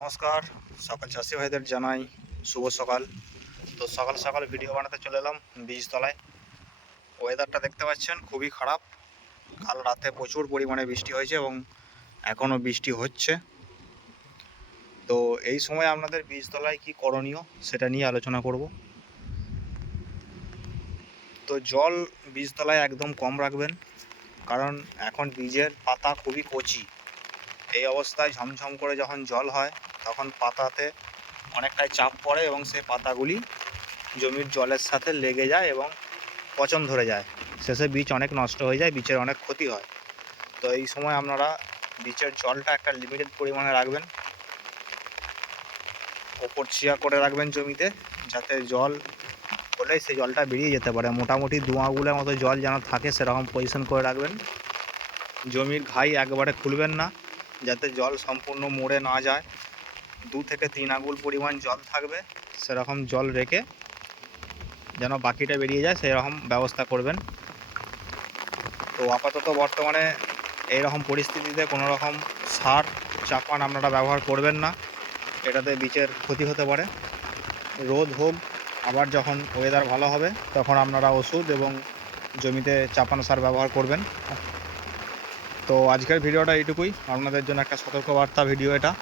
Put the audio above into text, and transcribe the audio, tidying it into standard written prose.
নমস্কার, সকল চাষি ভাইদের জানাই শুভ সকাল। তো সকাল সকাল ভিডিও বানাতে চলে এলাম বীজতলায়। ওয়েদারটা দেখতে পাচ্ছেন খুবই খারাপ। কাল রাতে প্রচুর পরিমাণে বৃষ্টি হয়েছে এবং এখনও বৃষ্টি হচ্ছে। তো এই সময় আপনাদের বীজতলায় কি করণীয় সেটা নিয়ে আলোচনা করব। তো জল বীজতলায় একদম কম রাখবেন, কারণ এখন বীজের পাতা খুবই কচি। এই অবস্থায় ঝমঝম করে যখন জল হয় তখন পাতাতে অনেকটাই চাপ পড়ে এবং সেই পাতাগুলি জমির জলের সাথে লেগে যায় এবং পচন ধরে যায়। শেষে বীজ অনেক নষ্ট হয়ে যায়, বীজের অনেক ক্ষতি হয়। তো এই সময় আপনারা বীজের জলটা একটা লিমিটেড পরিমাণে রাখবেন, ওপর ছিয়া করে রাখবেন জমিতে, যাতে জল হলেই সেই জলটা বেরিয়ে যেতে পারে। মোটামুটি 2 আঙুলের মতো জল যেন থাকে সেরকম পজিশন করে রাখবেন। জমির ঘাই একবারে খুলবেন না, যাতে জল সম্পূর্ণ মরে না যায়। 2 থেকে 3 আঙুল পরিমাণ জল থাকবে, সেরকম জল রেখে যেন বাকিটা বেরিয়ে যায় সেই রকম ব্যবস্থা করবেন। তো আপাতত বর্তমানে এই রকম পরিস্থিতিতে কোনো রকম সার চাপান আপনারা ব্যবহার করবেন না, এটাতে বীজের ক্ষতি হতে পারে। রোদ হোক, আবার যখন ওয়েদার ভালো হবে তখন আপনারা ওষুধ এবং জমিতে চাপানো সার ব্যবহার করবেন। তো আজকের ভিডিওটা এইটুকুই, আপনাদের জন্য একটা সতর্কবার্তা ভিডিও এটা।